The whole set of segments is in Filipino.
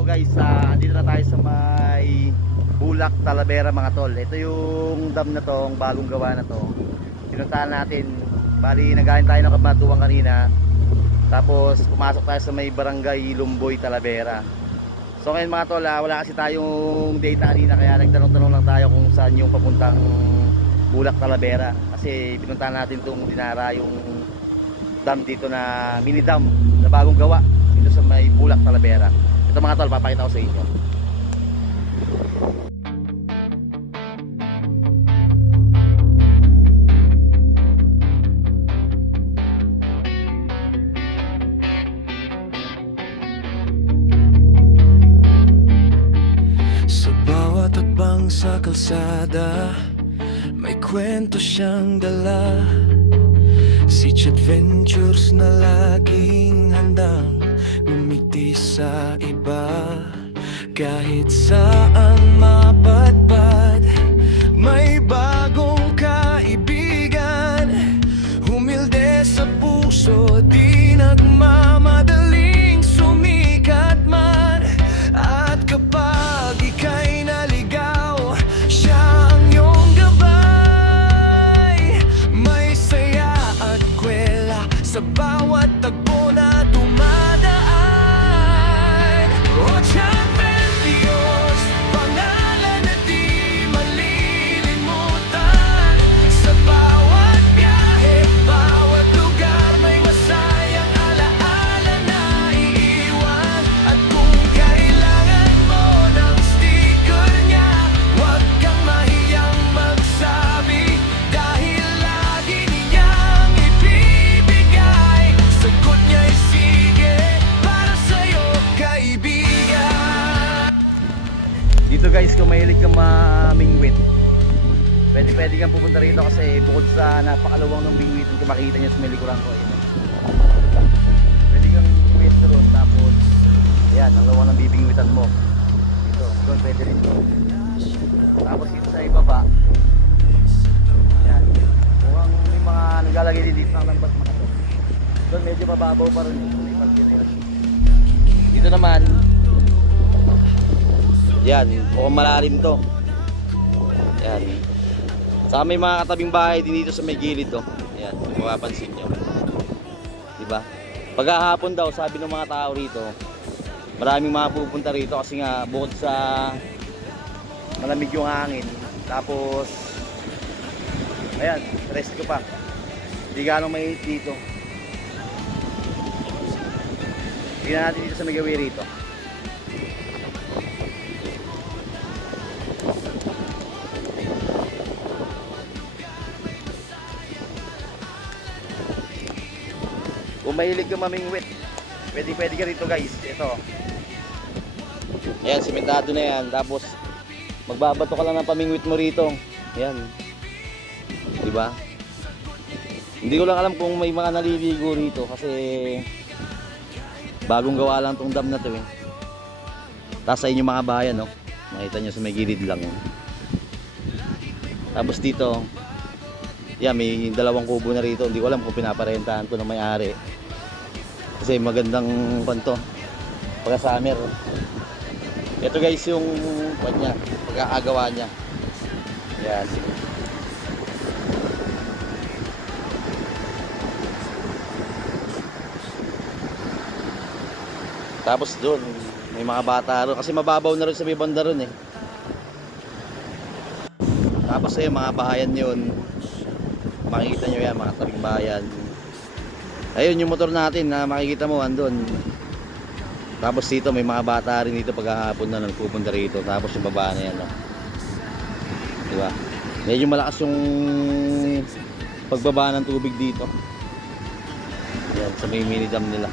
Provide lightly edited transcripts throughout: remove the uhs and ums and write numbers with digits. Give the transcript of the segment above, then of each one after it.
araw guys, andito na tayo sa may Bulak, Talavera mga tol. Ito yung dam na to, ang bagong gawa na to. Pinuntahan natin, bali nagaling tayo ng Kabanatuan kanina. Tapos pumasok tayo sa may barangay Lumboy, Talavera. So ngayon mga tol, wala kasi tayong data kanina, kaya nagtanong-tanong lang tayo kung saan yung papuntang Bulak, Talavera. Kasi pinuntahan natin itong dinara, yung dam dito na mini dam na bagong gawa dito sa may Bulak, Talavera. Ito mga tol, papakita ko sa inyo. Sa bawat hakbang sa kalsada, may kwento siyang dala. Siege adventures na laging handang ngumiti sa iba. Kahit saan mapadpad, may bagong kaibigan. Humilde sa puso, di nagmamadaling sumikat man. At kapag ika'y naligaw, siya ang iyong gabay. May saya at kwela sa bawat tagpo na dumadaan. Ocho Dios, pangalan na di malilimutan. Sa bawat biyahe, bawat lugar, may masayang alaala na iiwan. At kung kailangan mo ng sticker niya, huwag kang mahiyang magsabi, dahil lagi niyang ibibigay. Sagot niya'y sige, para sa'yo, kaibigan. Dito guys, kung mahilig kang mamingwit, pwede kang pupunta rito kasi bukod sa napakaluwang ng bingwitan, kung makikita nyo sa may likuran ko, yun. Pwede kang bingwit doon, tapos yan, ang luwang ng bibingwitan mo. Dito, doon pwede rin to. Tapos dito sa ibaba, yan, mukhang may mga naglalagay din dito ng lambat mga to. Doon medyo mababaw pa rin, may parke na yun. Dito naman, yan, mukhang malalim to. Yan. Saka may mga katabing bahay din dito sa may gilid to. Yan, kung mapapansin nyo. Diba? Paghahapon daw, sabi ng mga tao rito, maraming mga pupunta rito kasi nga bukod sa malamig yung hangin. Tapos, ayan, rest ko pa. Hindi ganong mainit dito. Tingnan natin dito sa may gawi rito. Kung mahilig ka mamingwit, pwede ka rito guys. Ito. Ayan, simentado na yan. Tapos magbabato ka lang ng pamingwit mo rito. Ayan. Diba? Hindi ko lang alam kung may mga naliligo rito kasi bagong gawa lang tong dam na to eh. Tapos sa inyo mga bayan, no? Makita nyo sa may gilid lang. Tapos dito, yeah, may dalawang kubo na rito. Hindi ko alam kung pinaparentahan to ng may-ari. Kasi magandang kanto pagka summer. Ito guys yung kanya, pagkakagawa niya. Yan. Tapos doon may mga bata ron kasi mababaw na rin sa may banda ron eh. Tapos ayun, mga bahayan yun. Makikita nyo yan, mga tabing bayan. Ayun yung motor natin na makikita mo andun. Tapos dito may mga bata rin dito paghahapon na nagpupunta rito. Tapos yung baba na yan, no? Diba? Medyo malakas yung pagbaba ng tubig dito. Yan, sa may mini dam nila.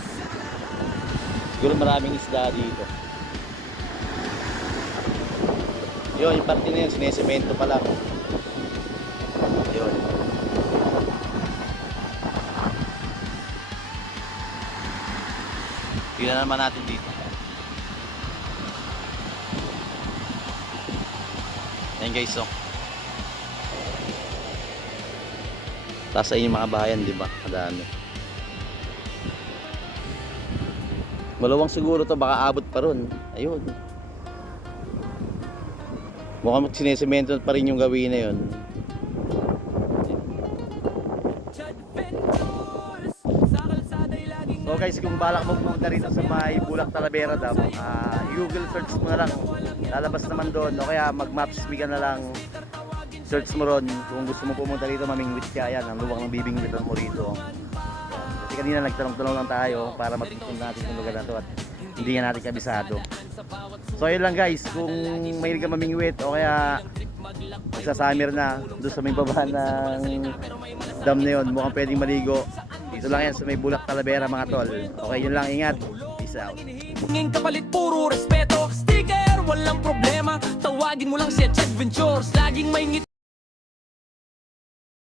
Siguro maraming isda dito. Yun, yung parte na yun, sinesemento pa lang. Yun. Tingnan naman natin dito. Ayan guys, so. Tapos sa inyong mga bahayan, di ba? Madami. Maluwang siguro to, baka abot pa ron. Ayun. Mukhang sinesemento pa rin yung gawin na yun. So guys, kung balak mo pumunta rito sa may Bulak Talavera Dam, Google search mo na lang, lalabas naman doon, o kaya mag-maps me ka na lang, search mo ron kung gusto mo pumunta rito, mamingwit ka. Yan, ang luwang ng bibingwitan mo rito. Kasi kanina nagtanong-tanong lang tayo para matutunan natin yung lugar na to at hindi nga natin kabisado. So ayun lang guys, kung mahilig ka mamingwit o kaya sa summer na doon sa may baba ng dam na yun, mukhang pwedeng maligo. Dito lang yan sa may Bulak Talavera mga tol. Okay, yun lang, ingat. Peace out. Nging kapalit puro respeto. Sticker, walang problema. Tawagin mo lang si Adventures. Laging may ngiti.